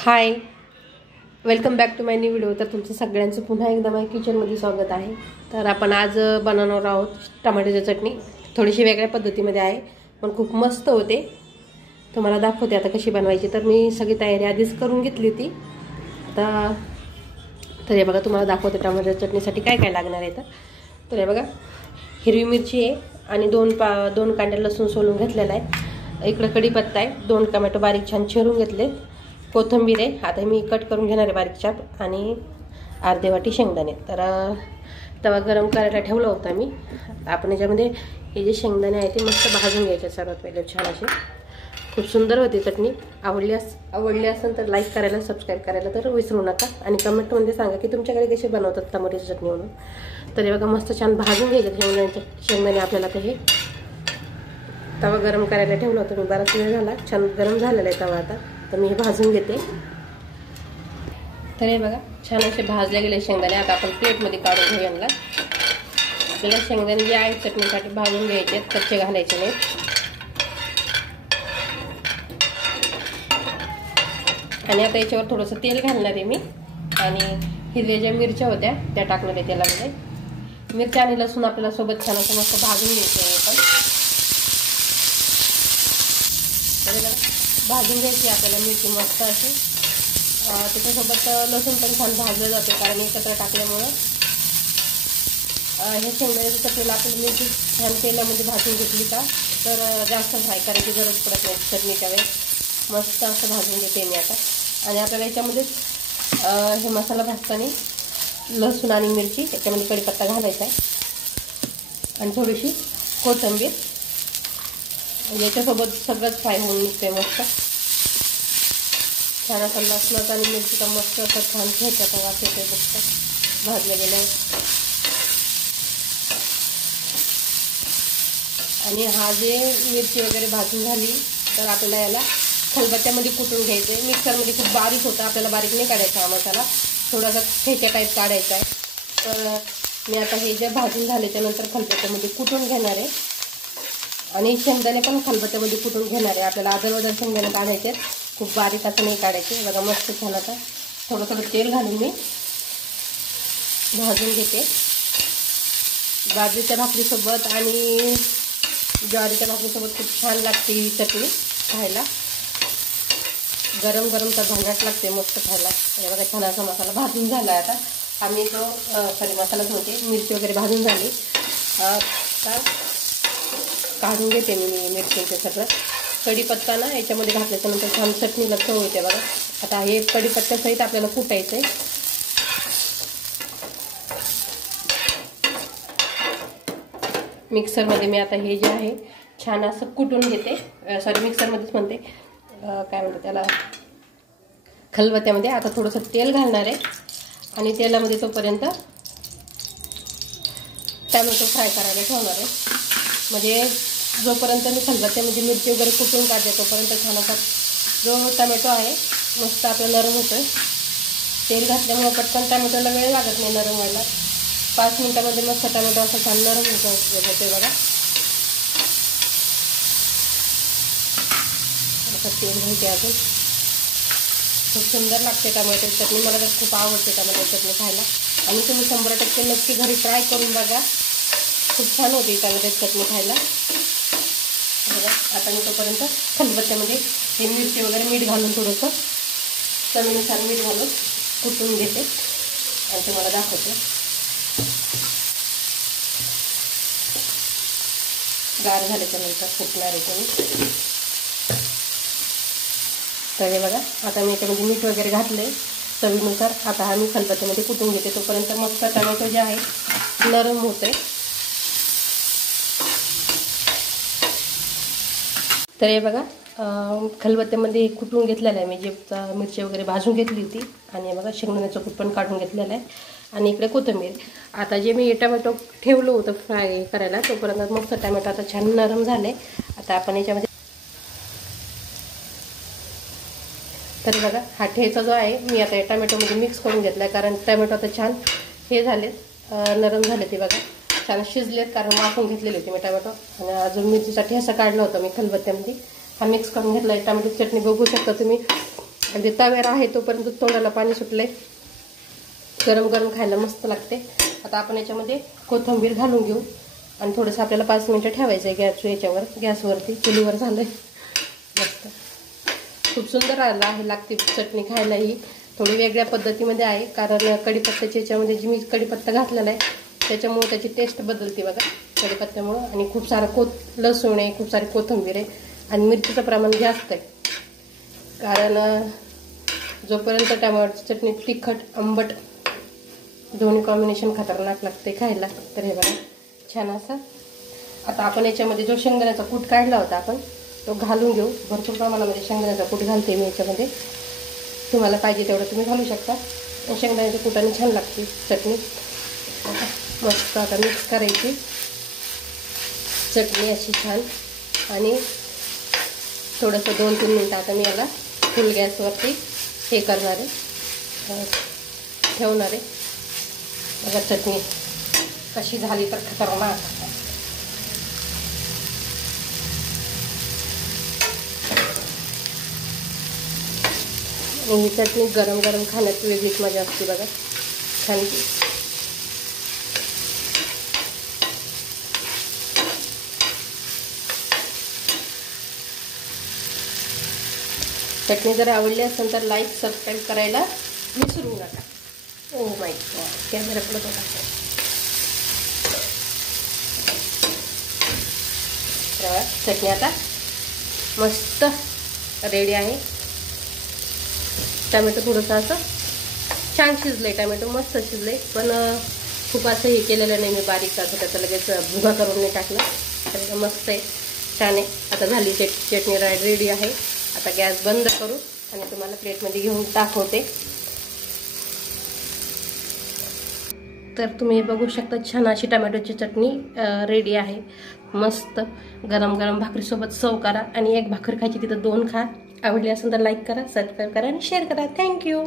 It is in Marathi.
High, welcome back to my new video. तर तुमचं सगळ्यांचं पुन्हा एकदा माझ्या किचनमध्ये स्वागत आहे। तर आपण आज बनवणार आहोत टमाट्याची चटणी। थोडीशी वेगळ्या पद्धतीमध्ये आहे पण खूप मस्त होते। तुम्हाला दाखवते आता कशी बनवायची। तर मी सगळी तयारी आधीच करून घेतली होती। आता तर हे बघा, तुम्हाला दाखवते टमाट्याच्या चटणीसाठी काय काय लागणार आहे। तर हे बघा, हिरवी मिरची आहे आणि दोन कांड्या लसूण सोलून घेतलेला आहे। इकडे कढीपत्ता आहे, 2 टोमॅटो बारीक छान चिरून घेतले, कोथिंबीर आहे, आता मी कट करून घेणार आहे बारीक चाप, आणि अर्धे वाटी शेंगदाणे। तर तवा गरम करायला ठेवला होता मी। आपण याच्यामध्ये हे जे शेंगदाणे आहे ते मस्त भाजून घ्यायचे सर्वात पहिले छान असे। खूप सुंदर होती चटणी। आवडली असेल तर लाईक करायला, सबस्क्राईब करायला तर विसरू नका, आणि कमेंटमध्ये सांगा की तुमच्याकडे कशी बनवतात टमाट्याची चटणी म्हणून। तर हे बघा, मस्त छान भाजून घ्यायचे शेंगदाणे आपल्याला। तर हे तवा गरम करायला ठेवला होता मी, बराच वेळ झाला, छान गरम झालेला आहे तवा आता। तर मी हे भाजून घेते। तर हे बघा, छान असे भाजले गेले शेंगदाणे। आता आपण प्लेटमध्ये काढून घेऊ यांना। आपल्याला शेंगदाणे जे आहे चटणीसाठी भाजून घ्यायचे, कच्चे घालायचे नाहीत। आणि आता याच्यावर थोडंसं तेल घालणार आहे मी, आणि हिरव्या ज्या मिरच्या होत्या त्या टाकणार आहे तेलामध्ये। मिरच्या आणि लसूण आपल्याला सोबत छान असं मस्त भाजून घ्यायचं आहे पण। भाजून घ्यायची आपल्याला मिरची मस्त अशी। त्याच्यासोबत लसूण पण छान भाजलं जाते, कारण एकत्र टाकल्यामुळं हे शेंगदाण्याच्या चटणीला आपल्याला मिरची छान तेलामध्ये भाजून घेतली का तर जास्त फ्राय करायची गरज पडत नाही चटणीच्या वेळेस। मस्त असं भाजून घेते मी आता। आणि आपल्याला याच्यामध्ये हे मसाला भाजताना लसूण आणि मिरची, त्याच्यामध्ये कढीपत्ता घालायचा आहे, आणि थोडीशी कोथिंबीर, याच्यासोबत सगळंच फ्राय होऊन निघते मस्त। छान असं लसणाचा आणि मिरचीचा मस्त असं छान ठेचाचा वास येते मस्त भाजलं गेलं। आणि हा जे मिरची वगैरे भाजून झाली तर आपल्याला याला खलबत्त्यामध्ये कुटून घ्यायचं आहे। मिक्सरमध्ये खूप बारीक होतं, आपल्याला बारीक नाही काढायचा हा मसाला, थोडासा ठेचा टाईप काढायचा आहे। तर मी आता हे जे भाजून झाले त्यानंतर खलबत्त्यामध्ये कुटून घेणार आहे, आणि शेंगदाणे पण खलबत्त्यामध्ये कुटून घेणार आहे। आपल्याला अदरवदर शेंगदाणे काढायचे, खूप बारीक असं नाही काढायचे। बघा मस्त छान आता थोडं तेल घालून मी भाजून घेते। बाजरीच्या भाकरीसोबत आणि ज्वारीच्या भाकरीसोबत खूप छान लागते ही चटणी खायला। गरम गरम तर भन्नाट लागते मस्त खायला। हे बघा, छान असा मसाला भाजून झाला आहे आता। आम्ही तो मसालाच म्हणते, मिरची वगैरे भाजून झाली। आता काढून घेते मी मिरचीचे सगळं। कढीपत्ता ना याच्यामध्ये घातल्याच्यानंतर छान चटणीला चव येते बघा। आता हे कढीपत्त्यासहित आपल्याला कुटायचं आहे। मिक्सरमध्ये मी आता हे जे आहे छान असं कुटून घेते, मिक्सरमध्येच म्हणते, काय म्हणते त्याला, खलबत्त्यामध्ये। आता थोडंसं तेल घालणार आहे, आणि तेलामध्ये तोपर्यंत टोमॅटो फ्राय करायला ठेवणार आहे। म्हणजे जोपर्यंत मी खलबत्त्यामध्ये मिरची वगैरे कुटून काढते तोपर्यंत छान असा जो टोमॅटो आहे मस्त आपला नरम होतोय। तेल घातल्यामुळे पटकन टोमॅटोला वेळ लागत नाही नरम व्हायला, 5 मिनिटामध्ये मस्त टोमॅटो असं छान नरम होते बघा। आता तेल घ्यायचे अजून। खूप सुंदर लागते टोमॅटोची चटणी, मला तर खूप आवडते टोमॅटोची चटणी खायला, आणि तुम्ही 100% नक्की घरी ट्राय करून बघा, खूप छान होती टोमॅटोची चटणी खायला। बघा, आता मी तोपर्यंत खलबत्त्यामध्ये हे मिरची वगैरे मीठ घालून थोडंसं चवीनुसार मीठ घालून कुटून घेते, आणि तुम्हाला दाखवते। गार झाल्याच्यानंतर फुटणार आहे तुम्ही। तर हे बघा, आता मी याच्यामध्ये मीठ वगैरे घातले चवीनुसार। आता हा मी खलबत्त्यामध्ये कुटून घेते, तोपर्यंत मस्त टोमॅटो जे आहे नरम होते। तर हे बघा, खलबत्त्यामध्ये कुटून घेतलेलं आहे मी, जे मिरची वगैरे भाजून घेतली होती, आणि हे बघा शेंगदाण्याचं कूट पण काढून घेतलेलं आहे, आणि इकडे कोथिंबीर। आता जे मी टोमॅटो ठेवलं होतं फ्राय करायला तोपर्यंत मस्त टोमॅटो आता छान नरम झाले। आता आपण याच्यामध्ये, तर बघा हा ठेचा जो आहे मी आता टोमॅटोमध्ये मिक्स करून घेतला आहे, कारण टोमॅटो आता छान हे झालेत, नरम झाले ते बघा, छान शिजलेत, कारण वाफून घेतलेले होते मी टोमॅटो। आणि अजून मिरचीचा ठेचा काढला होता मी खलबत्त्यामध्ये, हा मिक्स करून घेतला आहे। टोमॅटोची चटणी बघू शकता तुम्ही, आणि ते तव्यावर आहे तोपर्यंत तोंडाला पाणी सुटलंय. गरम गरम खायला मस्त लागते. आता आपण याच्यामध्ये कोथिंबीर घालून घेऊ आणि थोडंसं आपल्याला 5 मिनिटं ठेवायचं आहे गॅसवरती. चुलीवर झालंय मस्त. खूप सुंदर लागते चटणी खायला. ही थोडी वेगळ्या पद्धतीमध्ये आहे कारण कढीपत्त्याच्या याच्यामध्ये जी मी कढीपत्ता घातलेला आहे त्याच्यामुळे त्याची टेस्ट बदलते बघा कढीपत्त्यामुळं. आणि खूप सारा लसूण आहे, खूप सारी कोथिंबीर आहे आणि मिरचीचं प्रमाण जास्त आहे. कारण जोपर्यंत टमाटोची चटणी तिखट आंबट दोन्ही कॉम्बिनेशन खतरनाक लागते खायला. तर हे बघा छान असं. आता आपण याच्यामध्ये जो शेंगदाण्याचा कूट काढला होता आपण तो घालून घेऊ. भरपूर प्रमाणामध्ये शेंगदाण्याचा कूट घालते मी याच्यामध्ये. तुम्हाला पाहिजे तेवढं तुम्ही घालू शकता. शेंगदाण्याच्या कुटाने छान लागते चटणी. मस्त आता मिक्स करायची चटणी अशी छान. आणि थोडंसं 2-3 मिनटं आता मी याला फुल गॅसवरती हे करणार आहे, ठेवणार आहे. बघा चटणी कशी झाली तर खतरनाक. ही चटणी गरम गरम खाण्याची वेगळीच मजा असते बघा छान. चटणी जर आवडली असेल तर लाईक सबस्क्राईब करायला विसरू नका. ओ माय गॉड, कॅमेराकडे बघा. चटणी आता मस्त रेडी आहे. टमॅटो थोडंसं असं छान शिजलंय, टमॅटो मस्त शिजलंय. पण खूप असं हे केलेलं नाही मी बारीक. असं त्याचा लगेच भुगा करून नाही टाकलं. तर मस्त आहे, छान आहे. आता झाली चटणी रेडी आहे. आता गॅस बंद करू आणि तुम्हाला प्लेटमध्ये घेऊन दाखवते. तर तुम्ही बघू शकता छान अशी टमॅटोची चटणी रेडी आहे. मस्त गरम गरम भाकरीसोबत सर्व करा. आणि एक भाकर खायची तिथं 2 खा. आवडली असेल तर लाईक करा, सबस्क्राईब करा आणि शेअर करा. थँक्यू.